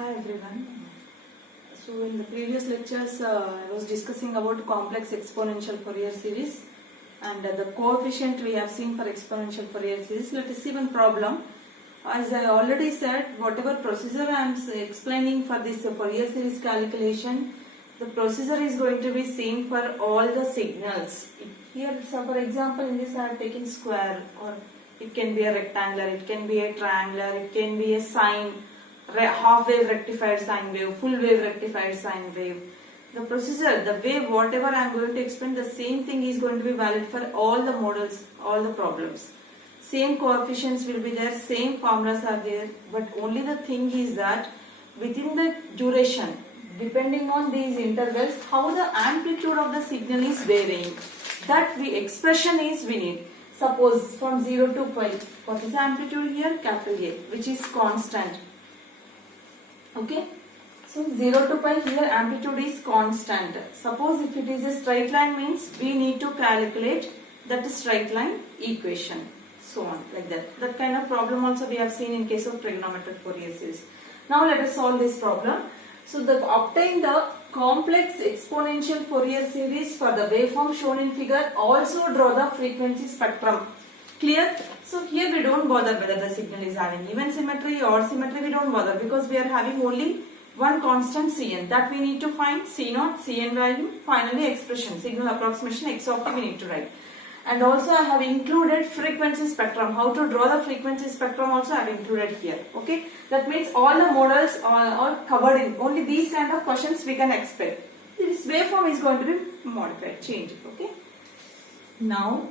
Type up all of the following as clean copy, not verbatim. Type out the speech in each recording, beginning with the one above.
Hi everyone. So in the previous lectures I was discussing about complex exponential Fourier series and the coefficient we have seen for exponential Fourier series. Let us see one problem. As I already said, whatever procedure I am explaining for this Fourier series calculation, the procedure is going to be same for all the signals. Here, so for example, in this I have taken square, or it can be a rectangular, it can be a triangular, it can be a sine, half wave rectified sine wave, full wave rectified sine wave. The procedure, the way, whatever I am going to explain, the same thing is going to be valid for all the models, all the problems. Same coefficients will be there, same formulas are there, but only the thing is that within the duration, depending on these intervals, how the amplitude of the signal is varying. That expression is we need. Suppose from 0 to pi, what is the amplitude here? Capital A, which is constant. Okay, so 0 to pi here amplitude is constant. Suppose if it is a straight line, means we need to calculate that straight line equation, so on, like that. That kind of problem also we have seen in case of trigonometric Fourier series. Now let us solve this problem. So to obtain the complex exponential Fourier series for the waveform shown in figure, also draw the frequency spectrum. Clear? So here we don't bother whether the signal is having even symmetry or symmetry, we don't bother because we are having only one constant Cn that we need to find, C0, Cn value, finally expression, signal approximation x of t we need to write. And also I have included frequency spectrum. How to draw the frequency spectrum also I have included here. Okay, that means all the models are covered in only these kind of questions we can expect. This waveform is going to be modified, changed. Okay. Now,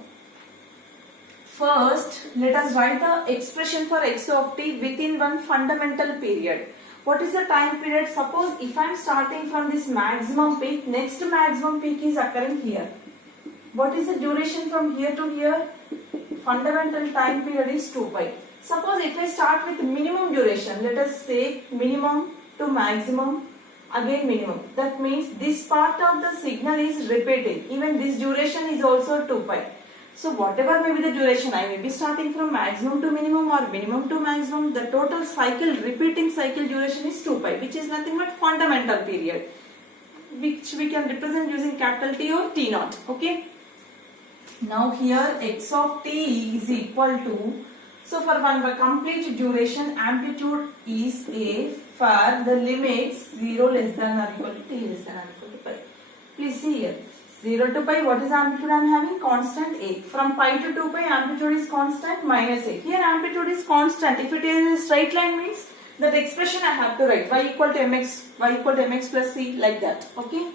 first let us write the expression for x of t within one fundamental period. What is the time period? Suppose if I am starting from this maximum peak, next maximum peak is occurring here. What is the duration from here to here? Fundamental time period is 2 pi. Suppose if I start with minimum duration, let us say minimum to maximum, again minimum. That means this part of the signal is repeating. Even this duration is also 2 pi. So whatever may be the duration, I may be starting from maximum to minimum or minimum to maximum. The total cycle, repeating cycle duration is 2 pi, which is nothing but fundamental period, which we can represent using capital T or T naught. Okay. Now here x of t is equal to, so for one complete duration amplitude is A for the limits 0 less than or equal to t less than or equal to pi. Please see here, 0 to pi, what is the amplitude I am having? Constant A. From pi to 2 pi amplitude is constant minus A. Here amplitude is constant. If it is a straight line, means that expression I have to write y equal to mx plus c, like that. Okay.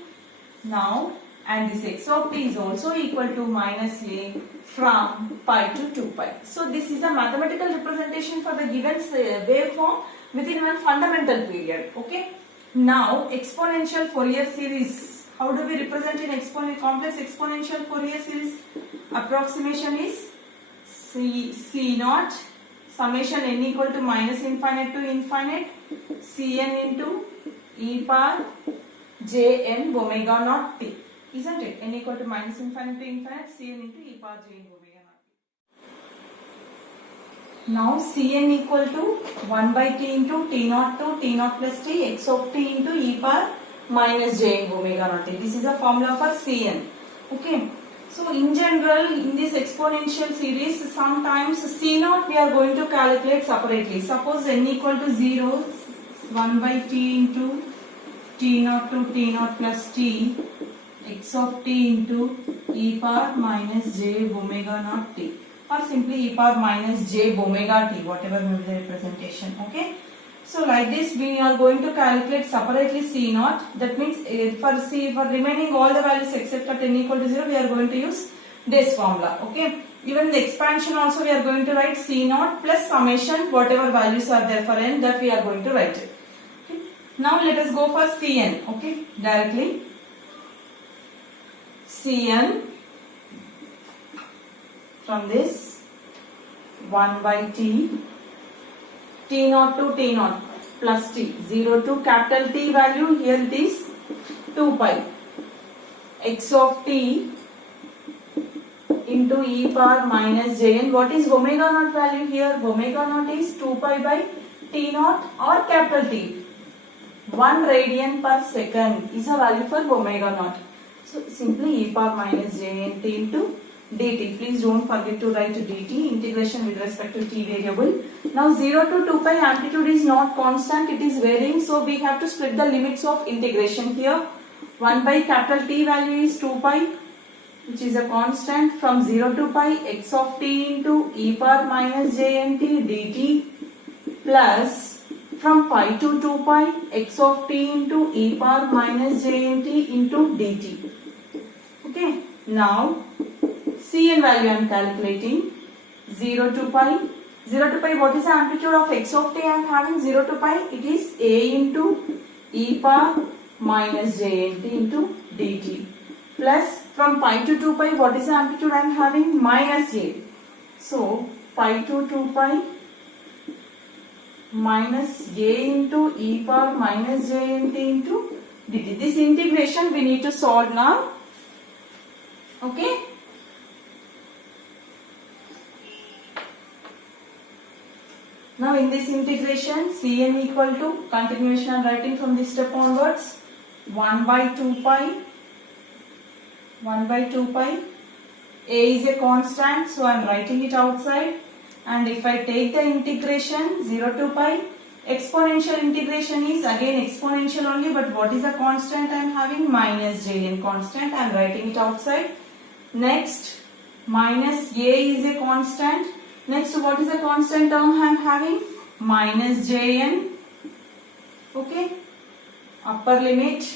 Now, and this x of t is also equal to minus a from pi to 2 pi. So this is a mathematical representation for the given waveform within one fundamental period. Okay. Now exponential Fourier series. How do we represent in complex exponential Fourier series? Approximation is C naught summation n equal to minus infinite to infinite Cn into e power jn omega naught t. Isn't it? N equal to minus infinite to infinite, Cn into e power j omega naught. Now Cn equal to 1 by t into t naught to t naught plus t, x of t into e power minus j omega naught t. This is a formula for Cn. Okay. So in general, in this exponential series, sometimes C naught we are going to calculate separately. Suppose n equal to 0, 1 by t into t naught to t naught plus t, x of t into e power minus j omega naught t, or simply e power minus j omega t, whatever may be the representation. Okay. So like this we are going to calculate separately C naught. That means for remaining all the values except at n equal to 0 we are going to use this formula. Okay. Even the expansion also we are going to write C naught plus summation, whatever values are there for n, that we are going to write it. Okay. Now let us go for Cn. Okay. Directly. Cn from this 1 by t naught to t naught plus t, 0 to capital T value, here it is 2 pi, x of t into e power minus jn. What is omega naught value here? Omega naught is 2 pi by t naught or capital T. 1 radian per second is a value for omega naught. So simply e power minus jnt into dt. Please don't forget to write dt, integration with respect to t variable. Now 0 to 2 pi amplitude is not constant, it is varying. So we have to split the limits of integration here. 1 by capital T value is 2 pi, which is a constant, from 0 to pi x of t into e power minus jnt dt, plus from pi to 2 pi x of t into e power minus jnt into dt. Okay, now Cn value I am calculating. 0 to pi. 0 to pi, what is the amplitude of x of t I am having? 0 to pi, it is a into e power minus jnt into dt. Plus from pi to 2 pi, what is the amplitude I am having? Minus a. So pi to 2 pi minus a into e power minus jnt into dt. This integration we need to solve now. Okay. Now in this integration, Cn equal to, continuation I am writing from this step onwards, 1 by 2 pi. 1 by 2 pi. A is a constant, so I am writing it outside. And if I take the integration 0 to pi, exponential integration is again exponential only, but what is the constant I am having? Minus jn constant, I am writing it outside. Next, minus a is a constant. Next, what is the constant term I am having? Minus jn. Okay. Upper limit,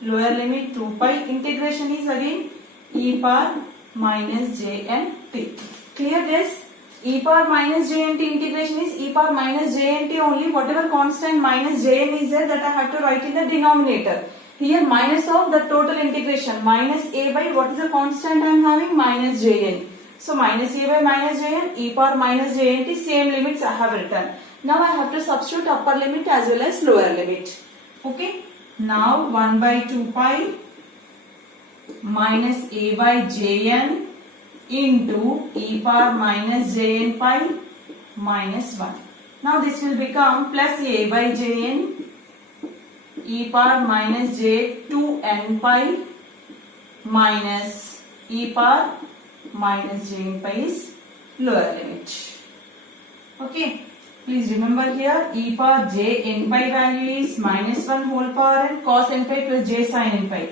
lower limit 2 pi. Integration is again e power minus jnt. Clear this? E power minus jnt integration is e power minus jnt only. Whatever constant minus jn is there, that I have to write in the denominator. Here minus of the total integration, minus a by, what is the constant I am having? Minus jn. So minus a by minus jn, e power minus jnt, same limits I have written. Now I have to substitute upper limit as well as lower limit. Okay. Now 1 by 2 pi minus a by jn into e power minus jn pi minus 1. Now this will become plus a by jn e power minus j 2n pi minus e power minus jn pi is lower limit. Okay. Please remember here e power j n pi value is minus 1 whole power n cos n pi plus j sin n pi.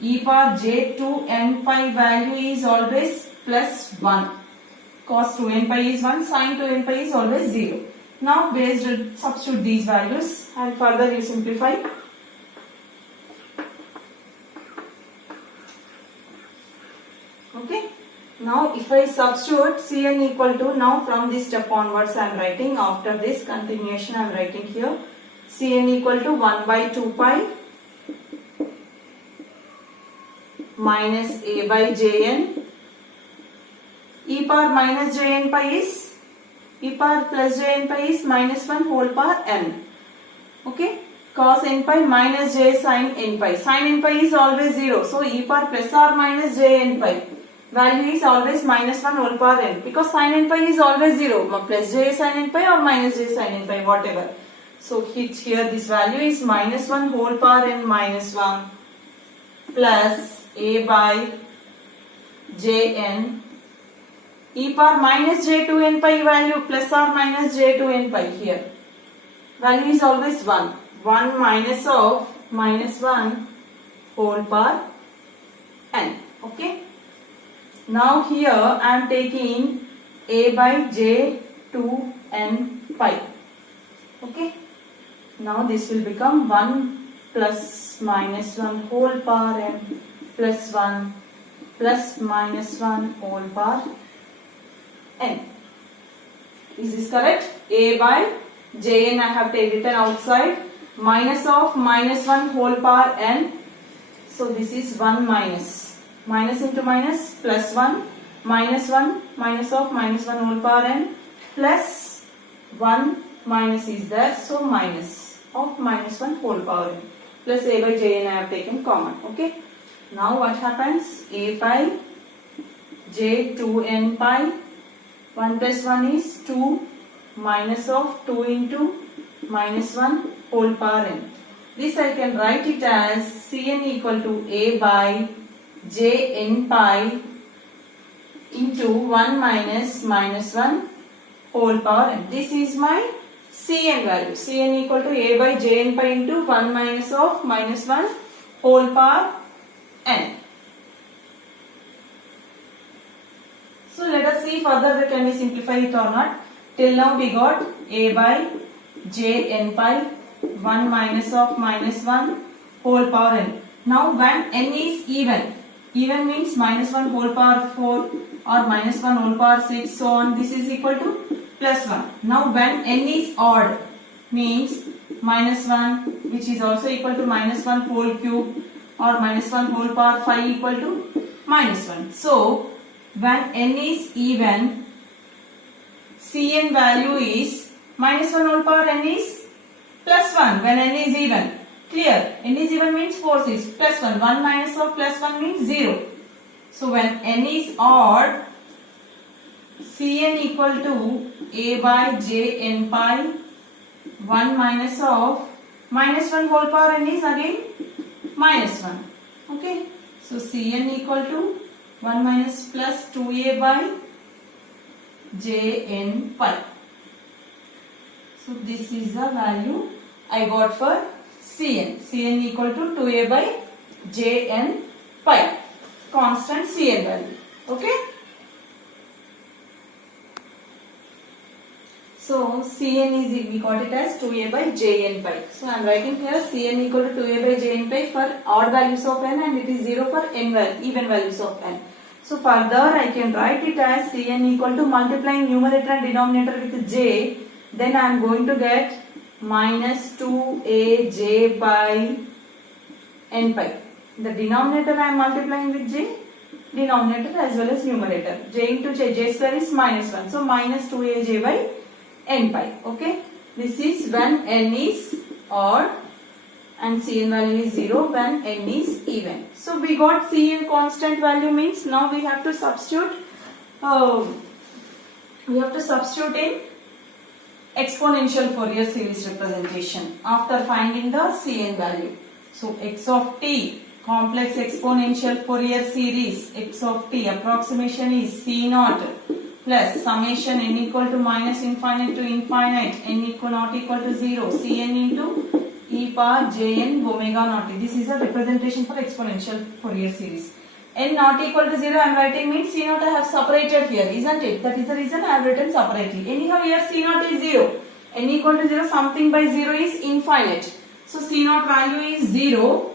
E power j 2n pi value is always plus 1. Cos 2n pi is 1, sin 2n pi is always 0. Now based on substitute these values and further you simplify. Okay. Now if I substitute Cn equal to, now from this step onwards I am writing, after this continuation I am writing here, Cn equal to 1 by 2 pi minus a by jn, e power minus jn pi is, e power plus jn pi is minus 1 whole power n. Okay. Cos n pi minus j sin n pi. Sin n pi is always 0. So e power plus or minus j n pi. Value is always minus 1 whole power n. Because sin n pi is always 0. Plus j sin n pi or minus j sin n pi, whatever. So here this value is minus 1 whole power n minus 1 plus a by jn e power minus j2n pi value plus or minus j2n pi here. Value is always 1. 1 minus of minus 1 whole power n. Okay. Now here I am taking a by j2n pi. Okay. Now this will become 1 plus minus 1 whole power n plus 1 plus minus 1 whole power n. Is this correct? A by jn I have written outside, minus of minus 1 whole power n. So this is 1 minus. Minus into minus, plus 1, minus 1, minus of minus 1 whole power n, plus 1 minus is there, so minus of minus 1 whole power n, plus a by jn I have taken common. Okay. Now what happens? A by j2n pi, 1 plus 1 is 2, minus of 2 into minus 1 whole power n. This I can write it as Cn equal to A by Jn pi into 1 minus 1 whole power n. This is my Cn value. Cn equal to A by Jn pi into 1 minus of minus 1 whole power n. So let us see further can we simplify it or not. Till now we got A by Jn pi 1 minus of minus 1 whole power n. Now when n is even means minus 1 whole power 4 or minus 1 whole power 6, so on, this is equal to plus 1. Now when n is odd means minus 1, which is also equal to minus 1 whole cube or minus 1 whole power 5 equal to minus 1. So when n is even, Cn value is minus 1 whole power n is plus 1 when n is even. Clear? N is even means 4, 6 plus 1. 1 minus of plus 1 means 0. So when n is odd, Cn equal to A by Jn pi 1 minus of minus 1 whole power n is again minus 1. Okay. So Cn equal to 1 minus plus 2A by Jn pi. So this is the value I got for Cn. Cn equal to 2A by Jn pi. Constant Cn value. Okay. So Cn is, we got it as 2A by Jn pi. So I am writing here Cn equal to 2A by Jn pi for odd values of n and it is 0 for even values of n. So further I can write it as Cn equal to multiplying numerator and denominator with j. Then I am going to get minus 2aj by n pi. The denominator I am multiplying with j, denominator as well as numerator. J into j square is minus 1. So minus 2aj by n pi. Okay. This is when n is odd and Cn value is 0 when n is even. So we got Cn constant value means now we have to substitute in exponential Fourier series representation after finding the Cn value. So x of t, complex exponential Fourier series, x of t approximation is C naught plus summation n equal to minus infinite to infinite, n equal not equal to 0, Cn into e power jn omega naught t. This is a representation for exponential Fourier series. N not equal to 0 I am writing means C naught I have separated here, isn't it? That is the reason I have written separately. Anyhow here C naught is 0. N equal to 0, something by 0 is infinite. So C naught value is 0.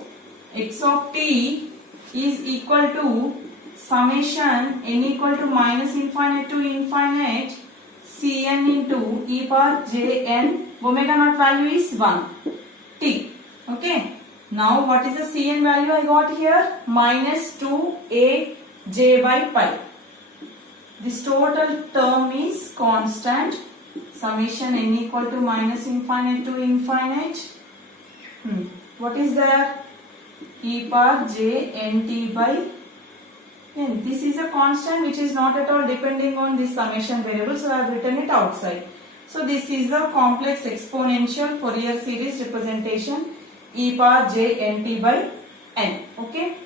X of t is equal to summation n equal to minus infinite to infinite Cn into e power jn omega naught value is 1 t. Okay. Now what is the Cn value I got here? Minus 2aj by pi. This total term is constant. Summation n equal to minus infinite to infinite. What is there? E power j nt by n. This is a constant which is not at all depending on this summation variable. So I have written it outside. So this is the complex exponential Fourier series representation. E power j nt by n. Okay.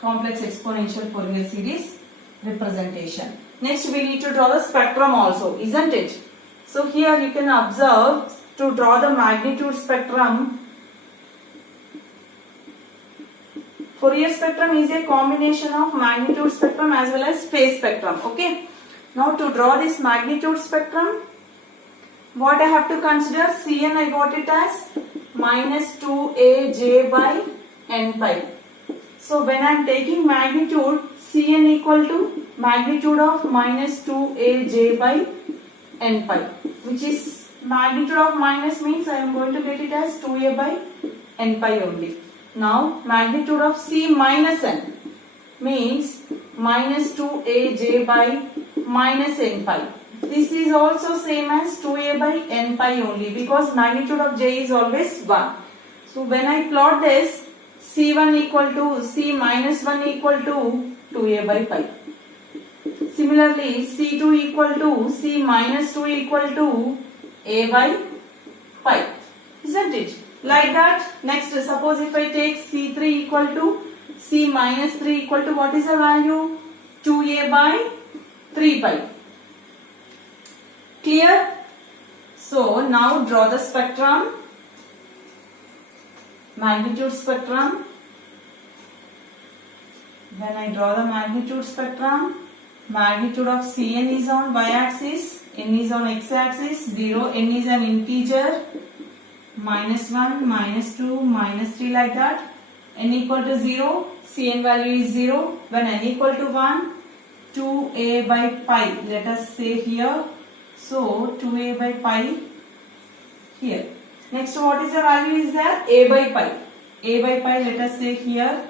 Complex exponential Fourier series representation. Next we need to draw the spectrum also, isn't it? So here you can observe to draw the magnitude spectrum. Fourier spectrum is a combination of magnitude spectrum as well as phase spectrum. Okay. Now to draw this magnitude spectrum, what I have to consider? Cn I got it as minus 2aj by n pi. So when I am taking magnitude, Cn equal to magnitude of minus 2aj by n pi, which is magnitude of minus means I am going to get it as 2a by n pi only. Now magnitude of C minus n means minus 2aj by minus n pi. This is also same as 2a by n pi only because magnitude of j is always 1. So when I plot this, C1 equal to C minus 1 equal to 2a by pi. Similarly, C2 equal to C minus 2 equal to a by pi. Isn't it? Like that. Next, suppose if I take C3 equal to C minus 3 equal to what is the value? 2a by 3 pi. Clear? So now draw the spectrum. Magnitude spectrum. When I draw the magnitude spectrum, magnitude of Cn is on y-axis, n is on x-axis, 0, n is an integer, minus 1, minus 2, minus 3 like that. N equal to 0, Cn value is 0. When n equal to 1, 2a by pi, let us say here. So 2a by pi here. Next, what is the value is there? A by pi. A by pi, let us say here.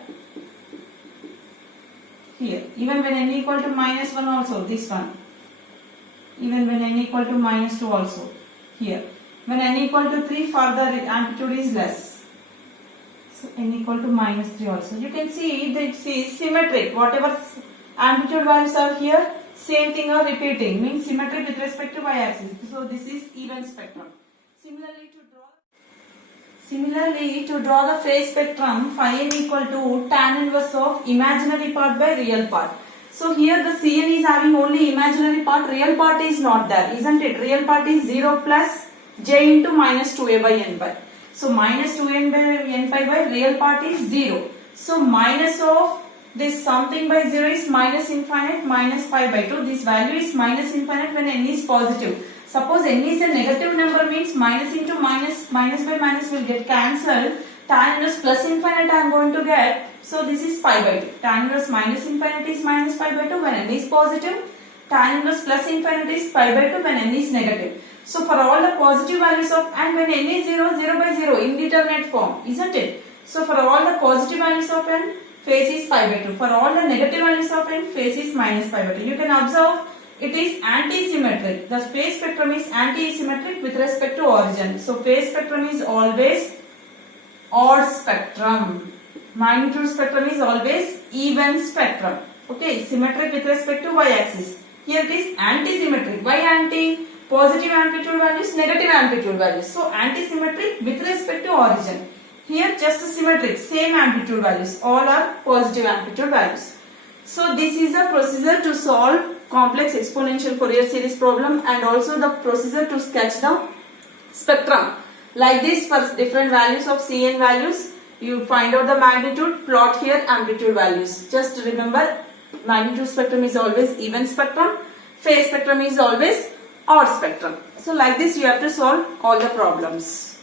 Here. Even when n equal to minus 1 also, this one. Even when n equal to minus 2 also. Here. When n equal to 3, further amplitude is less. So n equal to minus 3 also. You can see that it is symmetric. Whatever amplitude values are here, same thing are repeating. Means symmetric with respect to y-axis. So this is even spectrum. Similarly, to draw the phase spectrum, phi n equal to tan inverse of imaginary part by real part. So here the Cn is having only imaginary part, real part is not there, isn't it? Real part is 0 plus j into minus 2a by n pi. So minus 2n by n pi by real part is 0. So minus of this something by 0 is minus infinite minus pi by 2. This value is minus infinite when n is positive. Suppose n is a negative number, means minus into minus, minus by minus will get cancelled. Tan inverse plus infinite I am going to get. So this is pi by 2. Tan inverse minus infinite is minus pi by 2 when n is positive. Tan inverse plus infinite is pi by 2 when n is negative. So for all the positive values of, and when n is 0, 0 by 0, indeterminate form, isn't it? So for all the positive values of n, phase is pi by 2. For all the negative values of n, phase is minus pi by 2. You can observe it is anti-symmetric. The phase spectrum is anti-symmetric with respect to origin. So phase spectrum is always odd spectrum. Magnitude spectrum is always even spectrum. Okay, symmetric with respect to y-axis. Here it is anti-symmetric. Why anti? Positive amplitude values, negative amplitude values. So anti-symmetric with respect to origin. Here just symmetric, same amplitude values. All are positive amplitude values. So this is a procedure to solve complex exponential Fourier series problem and also the procedure to sketch the spectrum. Like this, for different values of Cn values, you find out the magnitude, plot here amplitude values. Just remember, magnitude spectrum is always even spectrum, phase spectrum is always odd spectrum. So like this you have to solve all the problems.